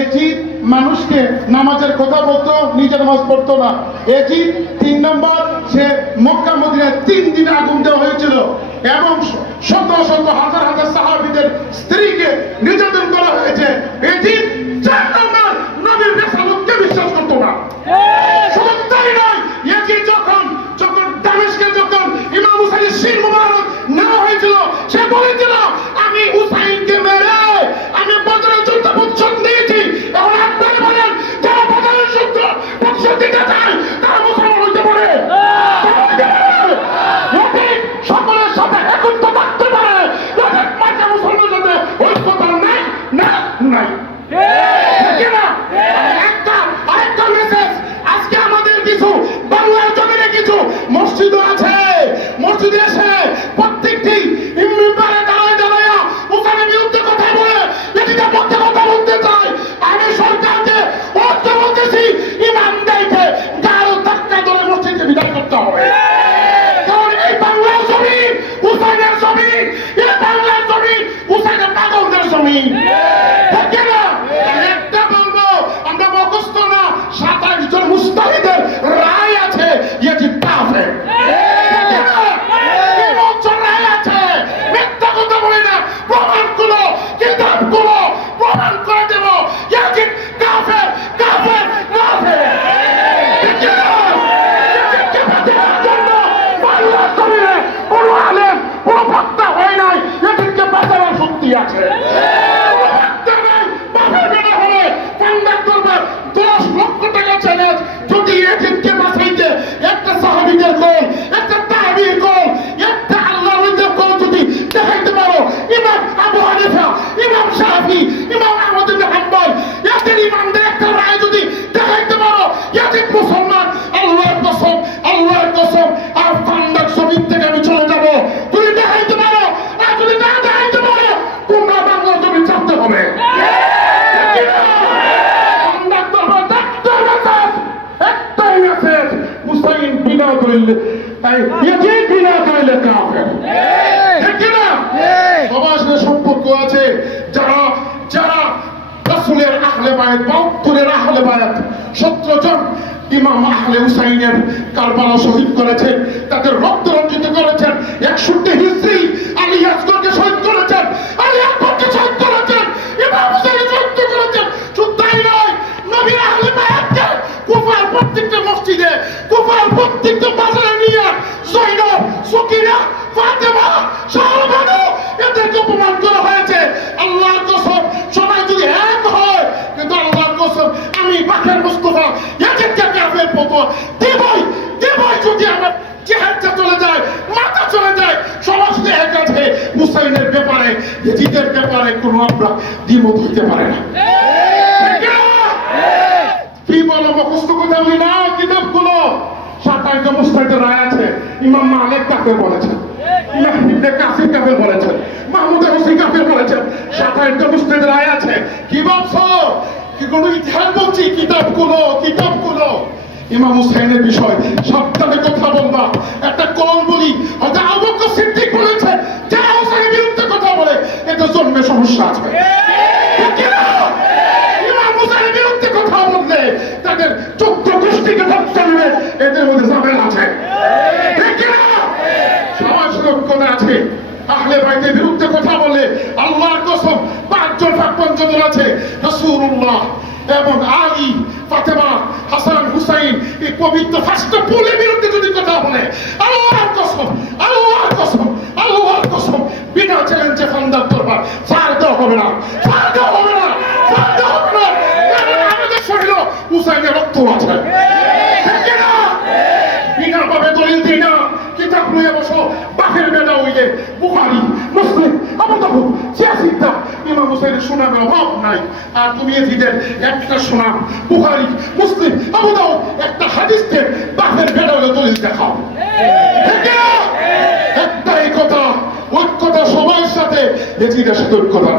এজিদ মানুষকে নামাজের কথা বলতো, নিজে নামাজ পড়তো না। এজিদ তিন নম্বর, সে মক্কা মদিনায় তিন দিন আগুন দেওয়া হয়েছিল এবং শত শত হাজার হাজার সাহাবিদের স্ত্রীকে নির্যাতন করা হয়েছে। এজিদ চার নম্বর আজকে আমাদের কিছু বাংলার জমিনে কিছু মসজিদও আছে। করিলে সবার সাথে সম্পর্ক আছে। যারা যারা রাসূলের আহলে বায়াত বাহাত্তরের আহলে বায়াত সতেরো জন ইমাম আহলে হুসাইনের কারবালা শহীদ করেছেন তাদের রক্ত রঞ্জিত করেছেন একষট্টি হিস্ট্রি আলী আসগরকে শহীদ প্রত্যেকটা বাজারে নিয়ে জৈনব সুকিনা ফাতেমা শাহবানু এদেরকে অপমান করা হয়েছে। আল্লাহর কসম সবাই যদি এক হয় কিন্তু আল্লাহর কসম আমি বাকের মুস্তফা এদেরকে কাফের পতো দেবই দেবই যদি আমার চেহারটা চলে যায় মাথা চলে যায় সবার সাথে এক আছে হুসাইনের ব্যাপারে জিদের ব্যাপারে কোনো আমরা দ্বিমত হইতে পারে না? কি বলো মুখস্থ কথা বলি না কিতাব সাতাইশ মুস্তাহিদের রায় আছে, ইমাম মালিক কাফের বলেছেন কাসির বলেছেন, মাহমুদ বলেছেন রায় আছে। কি কি কোনো ইতিহাস বলছি? কিতাবগুলো কিতাব ইমাম হুসাইনের বিষয়, সাবধানে কথা বলবা একটা কল বলি, হয়তো আবু বকর সিদ্দিক বলেছে, যারা হুসাইনের বিরুদ্ধে কথা বলে এটা জন্মে সমস্যা আছে ঠিক কি না? ইমাম হুসাইনের বিরুদ্ধে কথা বললে তাদের চোদ্দ গোষ্ঠীকে ধরতে হবে এদের মধ্যে জামেল আছে ঠিক কি না? সুরক্ষতা আছে। আহলে বাইতের বিরুদ্ধে কথা বলে আল্লাহর কসম পাঁচজন পঞ্চজন আছে, রাসূলুল্লাহ এবং আলী, ফাতেমা, হাসান, হুসাইন, এই পবিত্র ফার্স্ট পুলের বিরুদ্ধে যদি কথা বলে, আল্লাহর কসম আল্লাহর কসম আল্লাহর কসম, বিনা চ্যালেঞ্জে ফান্দার দরবার ছাড় দেওয়া হবে না, ছাড় দেওয়া হবে না, ছাড় দেওয়া হবে না। আমাদের শরীরে হুসাইনের রক্ত আছে ঠিক কি না? বিনা ভাবে দলিল দিই না কিতাব লইয়া বসো বাপের হইলে বুখারি, মুসলিম, আবু ইমাম হুসাইনের অভাব নাই। আর তুমি এজিদের একটা সুনাম, বুখারি, মুসলিম, আবু একটা হাদিসকে বাপের বেটা দলিল দেখাও? একটাই কথা, ঐক্যতা সাথে এজিদের সাথে ঐক্যতা